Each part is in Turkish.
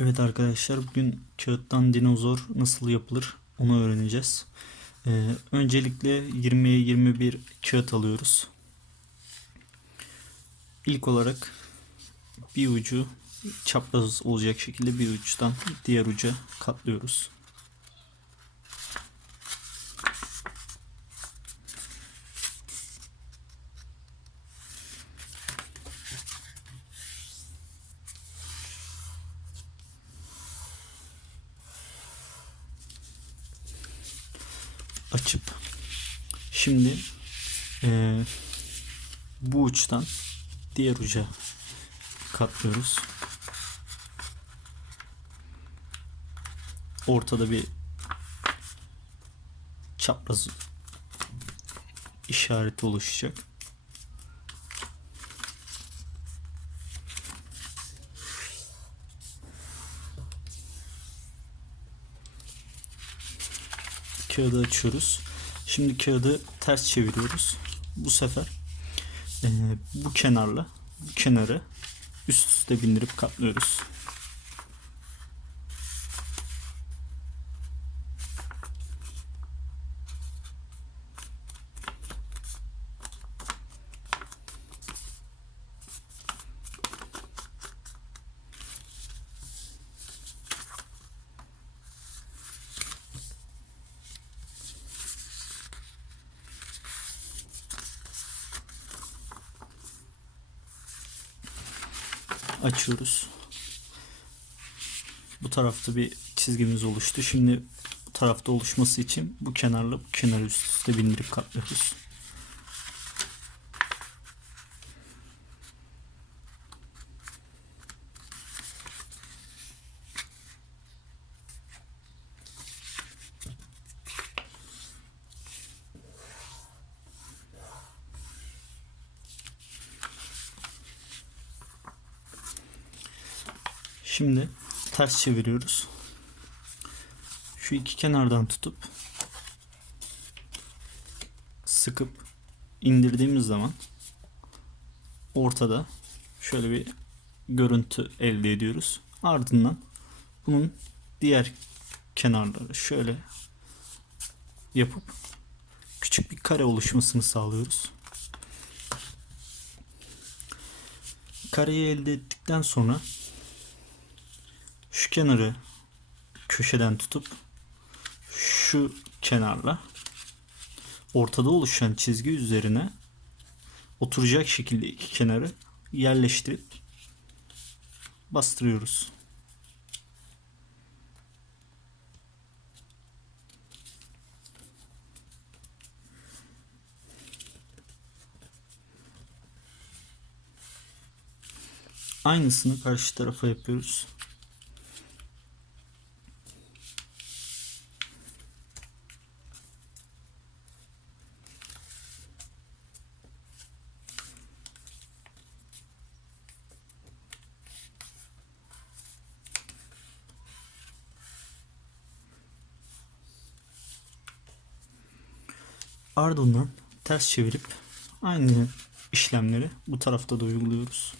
Evet arkadaşlar bugün kağıttan dinozor nasıl yapılır onu öğreneceğiz. Ee, öncelikle 20'ye 21 kağıt alıyoruz. İlk olarak bir ucu çapraz olacak şekilde bir uçtan diğer uca katlıyoruz. açıp şimdi eee, bu uçtan diğer uca katlıyoruz. Ortada bir çapraz işareti oluşacak. kağıdı açıyoruz. Şimdi kağıdı ters çeviriyoruz. Bu sefer eee, bu kenarla bu kenarı üst üste bindirip katlıyoruz. Açıyoruz. Bu tarafta bir çizgimiz oluştu. Şimdi bu tarafta oluşması için bu kenarla bu kenarı üst üste bindirip katlıyoruz. Şimdi ters çeviriyoruz. Şu iki kenardan tutup sıkıp indirdiğimiz zaman ortada şöyle bir görüntü elde ediyoruz. Ardından bunun diğer kenarları şöyle yapıp küçük bir kare oluşmasını sağlıyoruz. Kareyi elde ettikten sonra kenarı köşeden tutup şu kenarla ortada oluşan çizgi üzerine oturacak şekilde iki kenarı yerleştirip bastırıyoruz. Aynısını karşı tarafa yapıyoruz. Ardından ters çevirip aynı işlemleri bu tarafta da uyguluyoruz.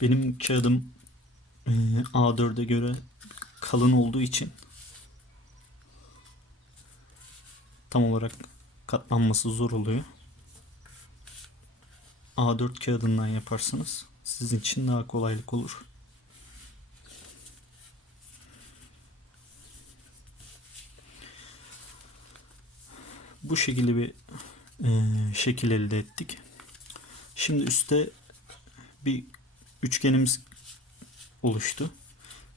Benim kağıdım eee, A4'e göre kalın olduğu için tam olarak katlanması zor oluyor. A4 kağıdından yaparsanız sizin için daha kolaylık olur. Bu şekilde bir eee, şekil elde ettik. Şimdi üstte bir üçgenimiz oluştu.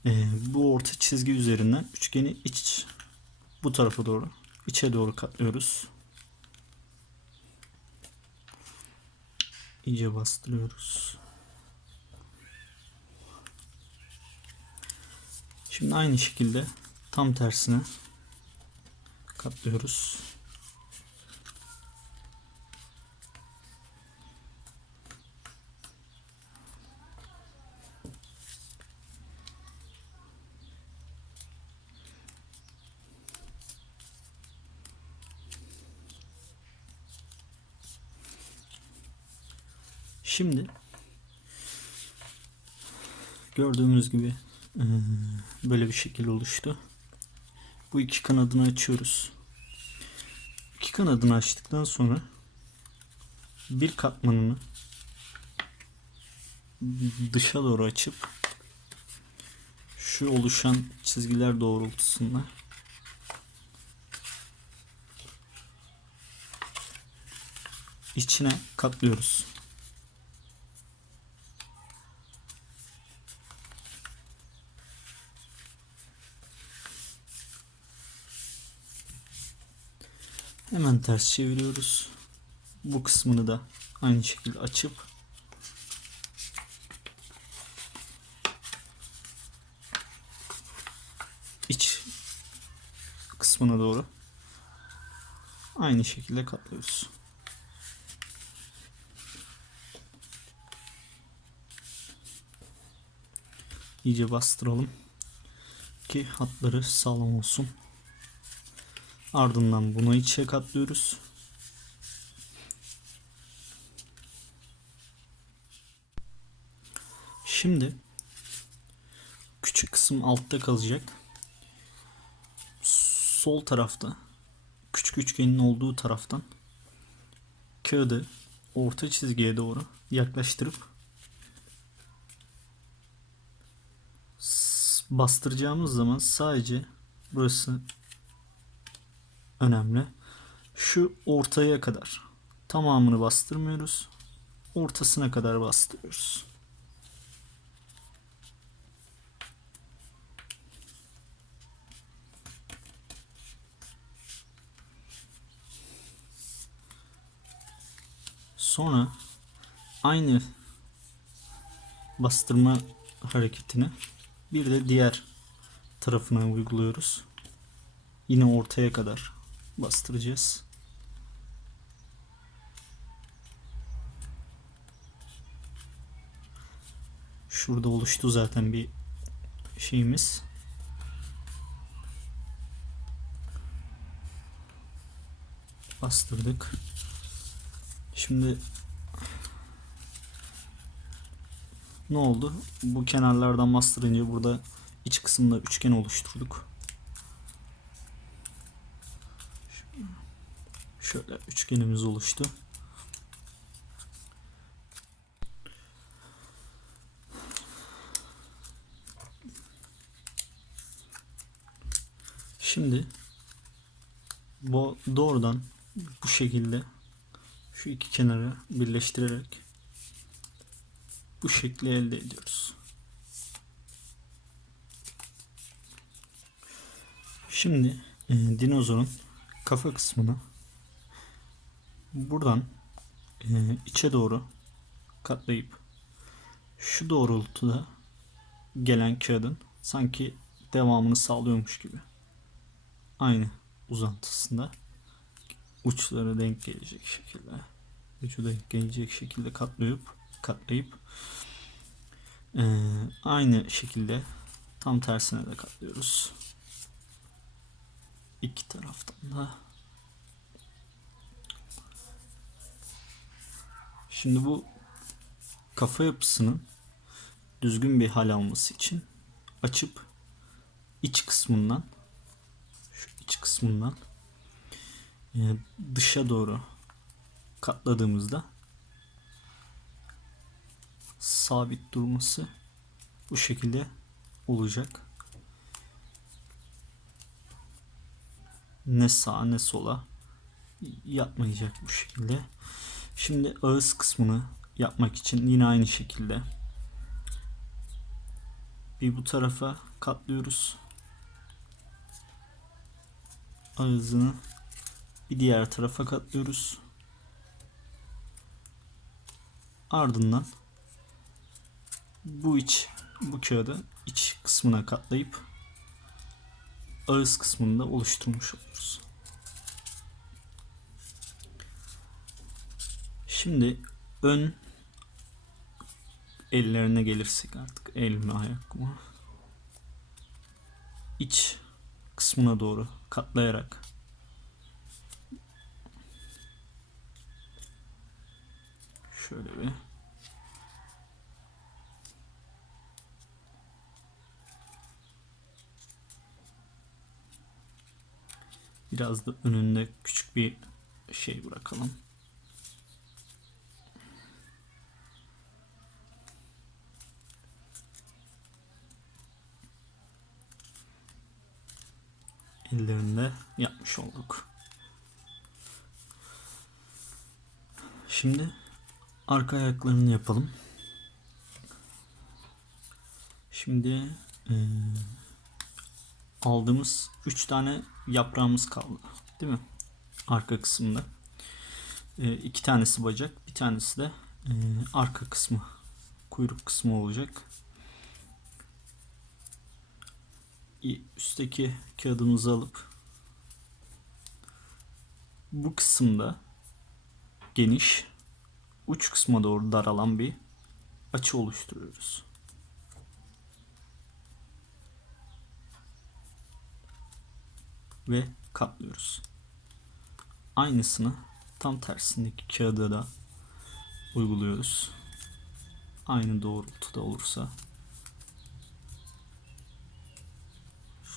Eee, bu orta çizgi üzerinden üçgeni iç bu tarafa doğru içe doğru katlıyoruz. İyice bastırıyoruz. Şimdi aynı şekilde tam tersine katlıyoruz. Şimdi gördüğümüz gibi böyle bir şekil oluştu. Bu iki kanadını açıyoruz. İki kanadını açtıktan sonra bir katmanını dışa doğru açıp şu oluşan çizgiler doğrultusunda içine katlıyoruz. Hemen ters çeviriyoruz. Bu kısmını da aynı şekilde açıp iç kısmına doğru aynı şekilde katlıyoruz. İyice bastıralım ki hatları sağlam olsun. Ardından bunu içe katlıyoruz. Şimdi küçük kısım altta kalacak. Sol tarafta küçük üçgenin olduğu taraftan kağıdı orta çizgiye doğru yaklaştırıp bastıracağımız zaman sadece burası önemli. Şu ortaya kadar tamamını bastırmıyoruz. Ortasına kadar bastırıyoruz. Sonra aynı bastırma hareketini bir de diğer tarafına uyguluyoruz. Yine ortaya kadar bastıracağız. Şurada oluştu zaten bir şeyimiz. Bastırdık. Şimdi ne oldu? Bu kenarlardan bastırınca burada iç kısımda üçgen oluşturduk. Şöyle üçgenimiz oluştu. Şimdi bu doğrudan bu şekilde şu iki kenarı birleştirerek bu şekli elde ediyoruz. Şimdi e, dinozorun kafa kısmını buradan e, içe doğru katlayıp şu doğrultuda gelen kağıdın sanki devamını sağlıyormuş gibi aynı uzantısında uçları denk gelecek şekilde denk gelecek şekilde katlayıp katlayıp e, aynı şekilde tam tersine de katlıyoruz. İki taraftan da. Şimdi bu kafa yapısının düzgün bir hal alması için açıp iç kısmından şu iç kısmından e, dışa doğru katladığımızda sabit durması bu şekilde olacak. Ne sağa ne sola yapmayacak bu şekilde. Şimdi ağız kısmını yapmak için yine aynı şekilde bir bu tarafa katlıyoruz. Ağzını bir diğer tarafa katlıyoruz. Ardından bu iç bu kağıdı iç kısmına katlayıp ağız kısmını da oluşturmuş oluruz. Şimdi ön ellerine gelirsek artık el mi ayak mı? İç kısmına doğru katlayarak şöyle bir biraz da önünde küçük bir şey bırakalım. Ellerinde yapmış olduk. Şimdi arka ayaklarını yapalım. Şimdi eee, aldığımız 3 tane yaprağımız kaldı. Değil mi? Arka kısımda. İki tanesi bacak, bir tanesi de eee, arka kısmı, kuyruk kısmı olacak. Üstteki kağıdımızı alıp bu kısımda geniş, uç kısma doğru daralan bir açı oluşturuyoruz. Ve katlıyoruz. Aynısını tam tersindeki kağıda da uyguluyoruz. Aynı doğrultuda olursa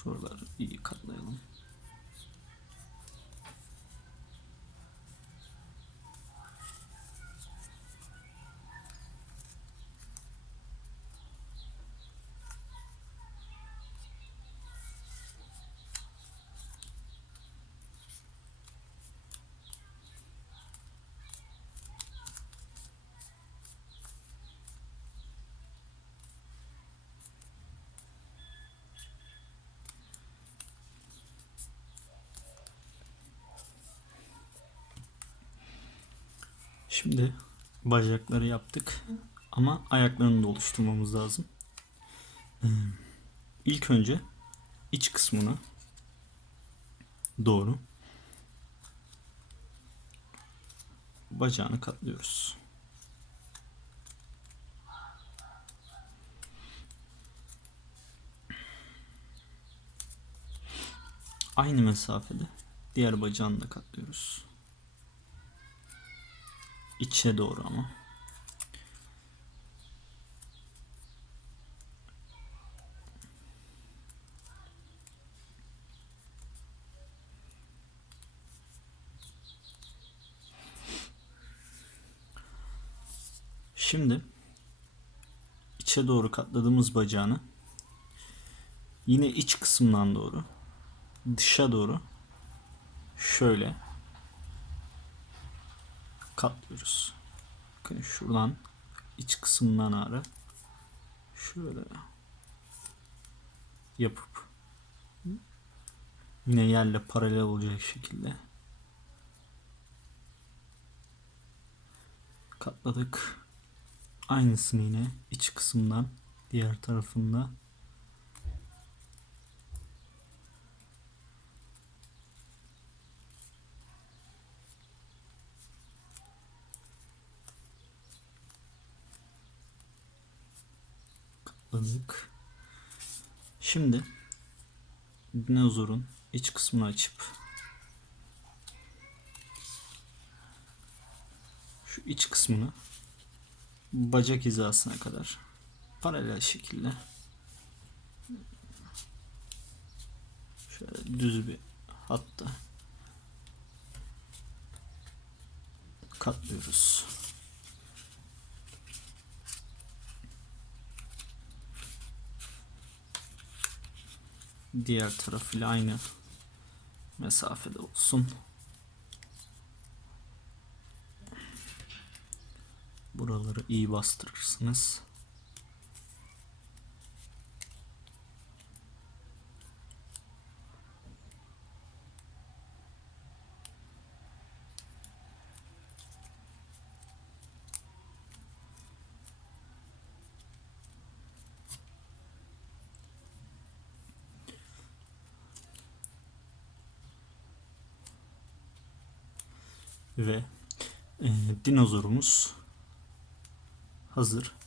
şuraları iyi katlayalım. Şimdi bacakları yaptık ama ayaklarını da oluşturmamız lazım. Hmm. İlk önce iç kısmını doğru bacağını katlıyoruz. Aynı mesafede diğer bacağını da katlıyoruz. İçe doğru ama. Şimdi içe doğru katladığımız bacağını yine iç kısımdan doğru dışa doğru şöyle katlıyoruz. Bakın şuradan iç kısımdan ara şöyle yapıp yine yerle paralel olacak şekilde katladık. Aynısını yine iç kısımdan diğer tarafında katladık. Şimdi dinozorun iç kısmını açıp şu iç kısmını bacak hizasına kadar paralel şekilde şöyle düz bir hatta katlıyoruz. Diğer tarafıyla aynı mesafede olsun. Buraları iyi bastırırsınız. Ve e, dinozorumuz hazır.